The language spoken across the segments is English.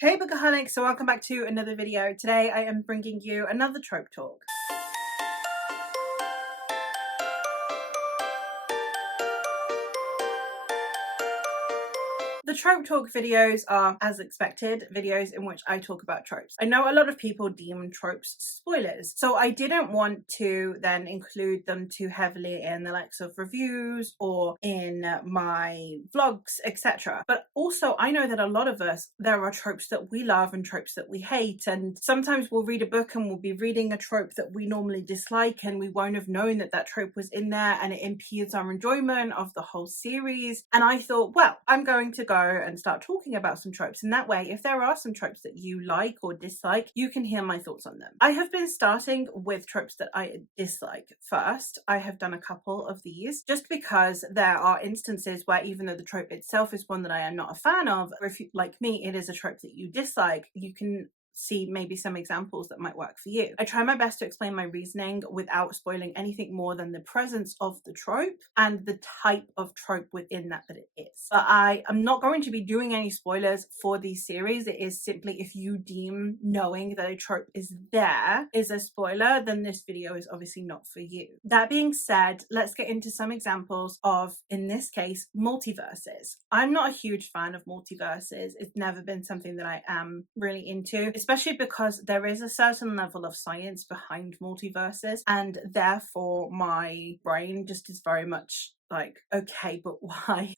Hey Bookaholics, so welcome back to another video. Today I am bringing you another trope talk. The Trope Talk videos are, as expected, videos in which I talk about tropes. I know a lot of people deem tropes spoilers, so I didn't want to then include them too heavily in the likes of reviews or in my vlogs, etc. But also, I know that a lot of us, there are tropes that we love and tropes that we hate, and sometimes we'll read a book and we'll be reading a trope that we normally dislike and we won't have known that that trope was in there, and it impedes our enjoyment of the whole series. And I thought, well, I'm going to go and start talking about some tropes, and that way, if there are some tropes that you like or dislike, you can hear my thoughts on them. I have been starting with tropes that I dislike first. I have done a couple of these just because there are instances where, even though the trope itself is one that I am not a fan of, or if you, like me, it is a trope that you dislike, you can see maybe some examples that might work for you. I try my best to explain my reasoning without spoiling anything more than the presence of the trope and the type of trope within that it is. But I am not going to be doing any spoilers for these series. It is simply, if you deem knowing that a trope is there is a spoiler, then this video is obviously not for you. That being said, let's get into some examples of, in this case, multiverses. I'm not a huge fan of multiverses. It's never been something that I am really into, especially because there is a certain level of science behind multiverses, and therefore my brain just is very much like, okay, but why?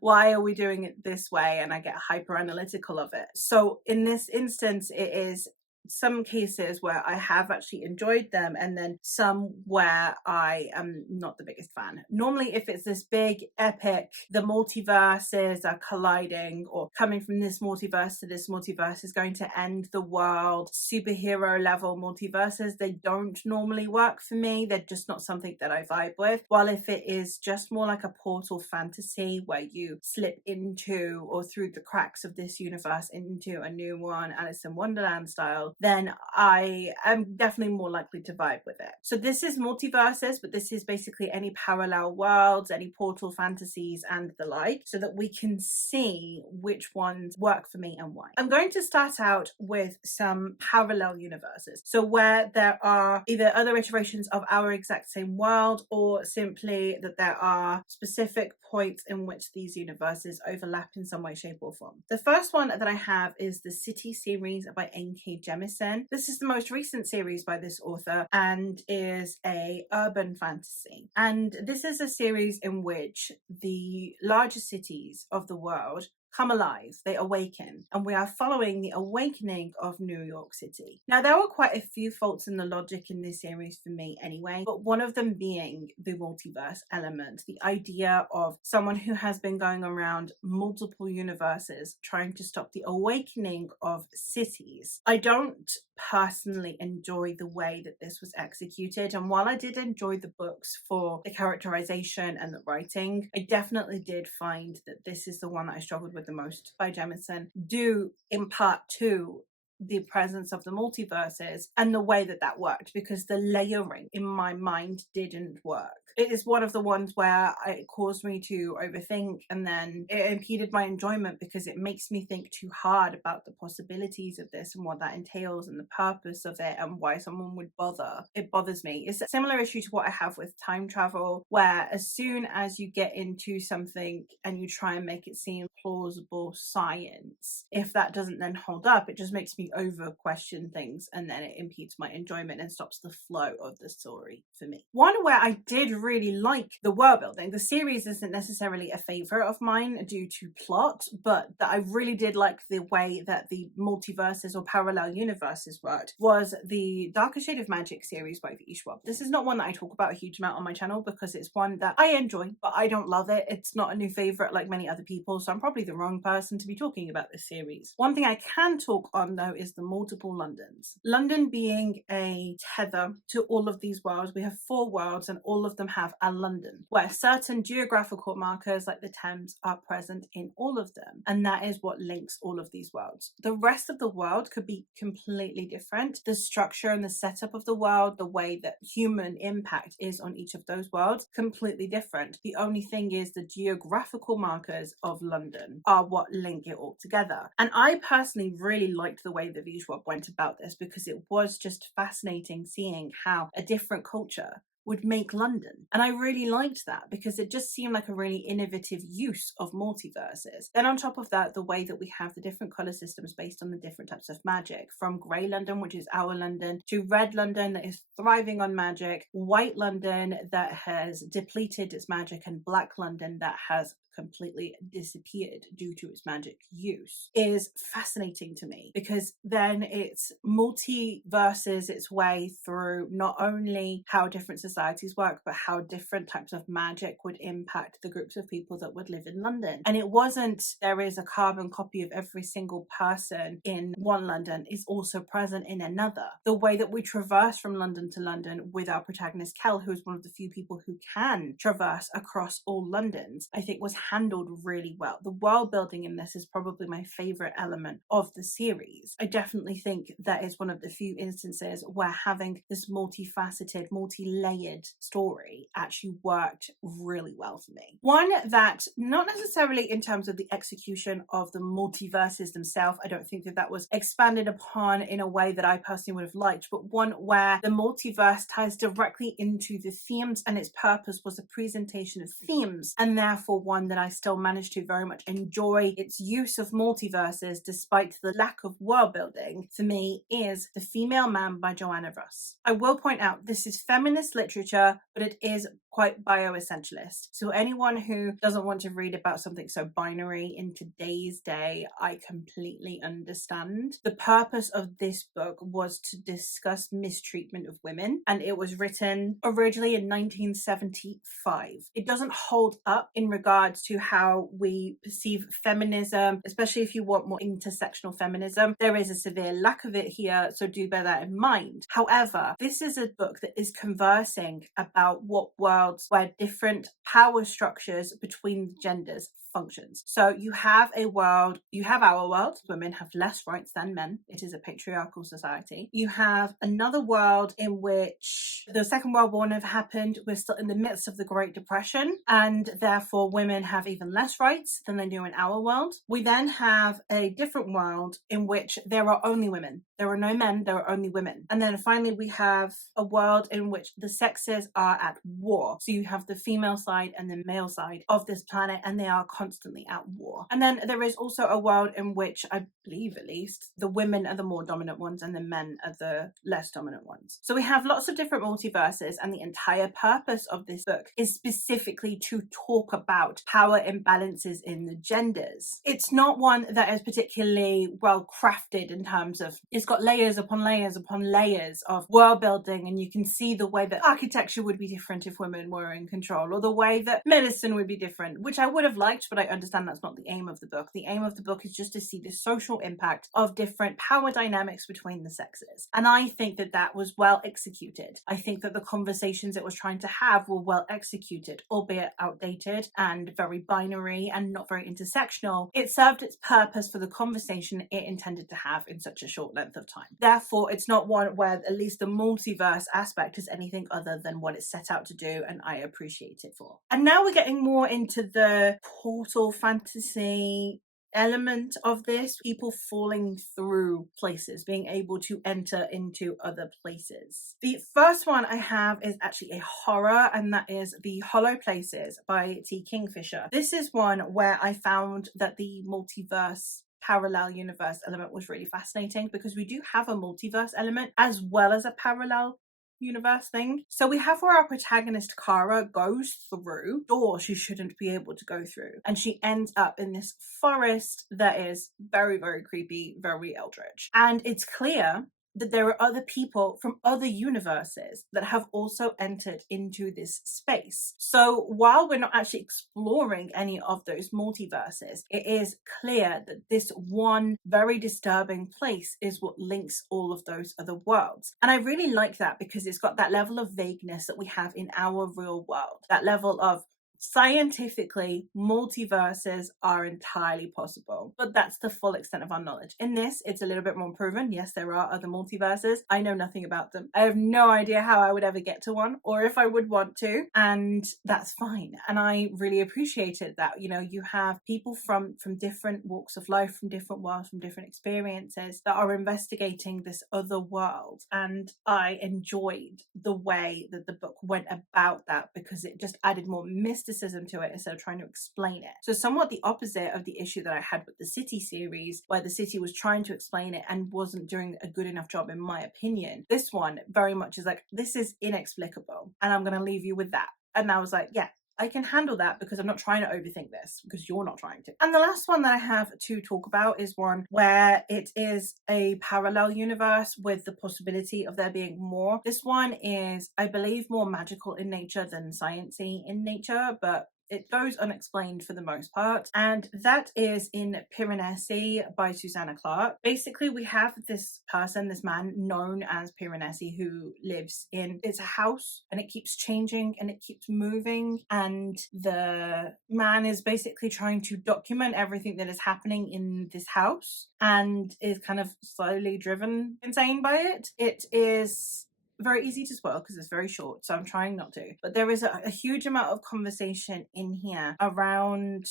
Why are we doing it this way? And I get hyper analytical of it. So in this instance, it is some cases where I have actually enjoyed them, and then some where I am not the biggest fan. Normally, if it's this big epic, the multiverses are colliding, or coming from this multiverse to this multiverse is going to end the world, superhero level multiverses, they don't normally work for me. They're just not something that I vibe with. While if it is just more like a portal fantasy where you slip into or through the cracks of this universe into a new one, Alice in Wonderland style, then I am definitely more likely to vibe with it. So this is multiverses, but this is basically any parallel worlds, any portal fantasies and the like, so that we can see which ones work for me and why. I'm going to start out with some parallel universes. So where there are either other iterations of our exact same world, or simply that there are specific points in which these universes overlap in some way, shape or form. The first one that I have is the City series by N.K. Jemisin. This is the most recent series by this author and is a urban fantasy. And this is a series in which the larger cities of the world come alive, they awaken, and we are following the awakening of New York City. Now, there were quite a few faults in the logic in this series for me anyway, but one of them being the multiverse element, the idea of someone who has been going around multiple universes trying to stop the awakening of cities. I don't personally enjoy the way that this was executed, and while I did enjoy the books for the characterization and the writing, I definitely did find that this is the one that I struggled with the most by Jemisin, due in part to the presence of the multiverses and the way that that worked, because the layering in my mind didn't work. It is one of the ones where it caused me to overthink, and then it impeded my enjoyment because it makes me think too hard about the possibilities of this and what that entails and the purpose of it and why someone would bother. It bothers me. It's a similar issue to what I have with time travel, where as soon as you get into something and you try and make it seem plausible science, if that doesn't then hold up, it just makes me over question things, and then it impedes my enjoyment and stops the flow of the story for me. One where I did really like the world building, the series isn't necessarily a favorite of mine due to plot, but that I really did like the way that the multiverses or parallel universes worked, was the Darker Shade of Magic series by V. Schwab. This is not one that I talk about a huge amount on my channel because it's one that I enjoy, but I don't love it. It's not a new favorite like many other people, so I'm probably the wrong person to be talking about this series. One thing I can talk on though is the multiple Londons. London being a tether to all of these worlds. We have 4 worlds and all of them have a London, where certain geographical markers like the Thames are present in all of them. And that is what links all of these worlds. The rest of the world could be completely different. The structure and the setup of the world, the way that human impact is on each of those worlds, completely different. The only thing is the geographical markers of London are what link it all together. And I personally really liked the way that Visual went about this, because it was just fascinating seeing how a different culture would make London. And I really liked that because it just seemed like a really innovative use of multiverses. Then on top of that, the way that we have the different colour systems based on the different types of magic, from grey London, which is our London, to red London that is thriving on magic, white London that has depleted its magic, and black London that has completely disappeared due to its magic use, is fascinating to me, because then it's multiverses its way through not only how different societies work, but how different types of magic would impact the groups of people that would live in London. And it wasn't there is a carbon copy of every single person in one London is also present in another. The way that we traverse from London to London with our protagonist Kel, who is one of the few people who can traverse across all Londons, I think was handled really well. The world building in this is probably my favorite element of the series. I definitely think that is one of the few instances where having this multifaceted, multi-layered story actually worked really well for me. One that, not necessarily in terms of the execution of the multiverses themselves, I don't think that that was expanded upon in a way that I personally would have liked, but one where the multiverse ties directly into the themes, and its purpose was a presentation of themes, and therefore one that I still managed to very much enjoy its use of multiverses despite the lack of world building, for me, is The Female Man by Joanna Russ. I will point out this is feminist literature, but it is quite bioessentialist. So anyone who doesn't want to read about something so binary in today's day, I completely understand. The purpose of this book was to discuss mistreatment of women, and it was written originally in 1975. It doesn't hold up in regards to how we perceive feminism, especially if you want more intersectional feminism. There is a severe lack of it here, so do bear that in mind. However, this is a book that is conversing about what worlds where different power structures between the genders functions. So you have a world, you have our world, women have less rights than men. It is a patriarchal society. You have another world in which the Second World War never happened. We're still in the midst of the Great Depression, and therefore women have even less rights than they do in our world. We then have a different world in which there are only women. There are no men, there are only women. And then finally we have a world in which the sexes are at war. So you have the female side and the male side of this planet, and they are constantly at war. And then there is also a world in which, I believe at least, the women are the more dominant ones and the men are the less dominant ones. So we have lots of different multiverses, and the entire purpose of this book is specifically to talk about power imbalances in the genders. It's not one that is particularly well crafted in terms of, it's got layers upon layers upon layers of world building, and you can see the way that architecture would be different if women were in control, or the way that medicine would be different, which I would have liked, but I understand that's not the aim of the book. The aim of the book is just to see the social impact of different power dynamics between the sexes. And I think that that was well executed. I think that the conversations it was trying to have were well executed, albeit outdated and very binary and not very intersectional. It served its purpose for the conversation it intended to have in such a short length of time. Therefore, it's not one where at least the multiverse aspect is anything other than what it's set out to do, and I appreciate it for. And now we're getting more into the portal fantasy element of this, people falling through places, being able to enter into other places. The first one I have is actually a horror, and that is The Hollow Places by T. Kingfisher. This is one where I found that the multiverse parallel universe element was really fascinating, because we do have a multiverse element as well as a parallel universe thing. So we have where our protagonist Kara goes through doors she shouldn't be able to go through, and she ends up in this forest that is very, very creepy, very eldritch. And it's clear that there are other people from other universes that have also entered into this space. So while we're not actually exploring any of those multiverses, it is clear that this one very disturbing place is what links all of those other worlds. And I really like that because it's got that level of vagueness that we have in our real world, that level of scientifically, multiverses are entirely possible, but that's the full extent of our knowledge. In this, it's a little bit more proven. Yes, there are other multiverses. I know nothing about them. I have no idea how I would ever get to one or if I would want to, and that's fine. And I really appreciated that, you know, you have people from different walks of life, from different worlds, from different experiences that are investigating this other world. And I enjoyed the way that the book went about that because it just added more mysticism to it instead of trying to explain it. So somewhat the opposite of the issue that I had with the City series, where the City was trying to explain it and wasn't doing a good enough job in my opinion. This one very much is like, this is inexplicable and I'm going to leave you with that. And I was like, yeah, I can handle that because I'm not trying to overthink this, because you're not trying to. And the last one that I have to talk about is one where it is a parallel universe with the possibility of there being more. This one is, I believe, more magical in nature than sciencey in nature, but it goes unexplained for the most part, and that is in Piranesi by Susanna Clarke. Basically, we have this person, this man known as Piranesi, who lives in, it's a house and it keeps changing and it keeps moving, and the man is basically trying to document everything that is happening in this house and is kind of slowly driven insane by it. It is very easy to spoil because it's very short, so I'm trying not to. But there is a huge amount of conversation in here around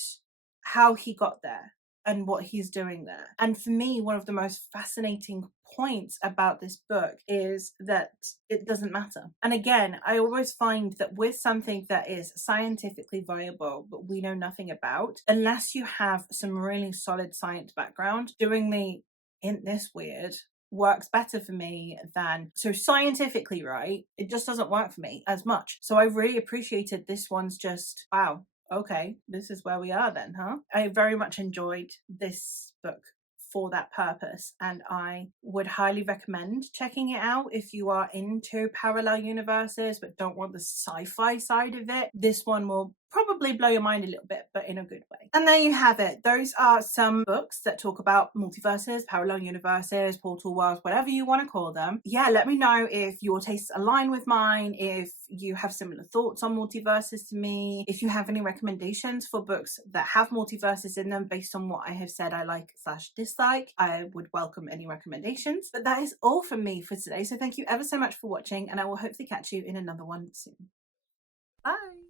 how he got there and what he's doing there. And for me, one of the most fascinating points about this book is that it doesn't matter. And again, I always find that with something that is scientifically viable but we know nothing about, unless you have some really solid science background, doing the "isn't this weird" works better for me than, so scientifically, right, it just doesn't work for me as much. So I really appreciated this one's just, wow, okay, this is where we are then, huh? I very much enjoyed this book for that purpose, and I would highly recommend checking it out if you are into parallel universes but don't want the sci-fi side of it. This one will probably blow your mind a little bit, but in a good way. And there you have it. Those are some books that talk about multiverses, parallel universes, portal worlds, whatever you want to call them. Yeah, let me know if your tastes align with mine, if you have similar thoughts on multiverses to me, if you have any recommendations for books that have multiverses in them based on what I have said I like / dislike. I would welcome any recommendations. But that is all from me for today. So thank you ever so much for watching, and I will hopefully catch you in another one soon. Bye!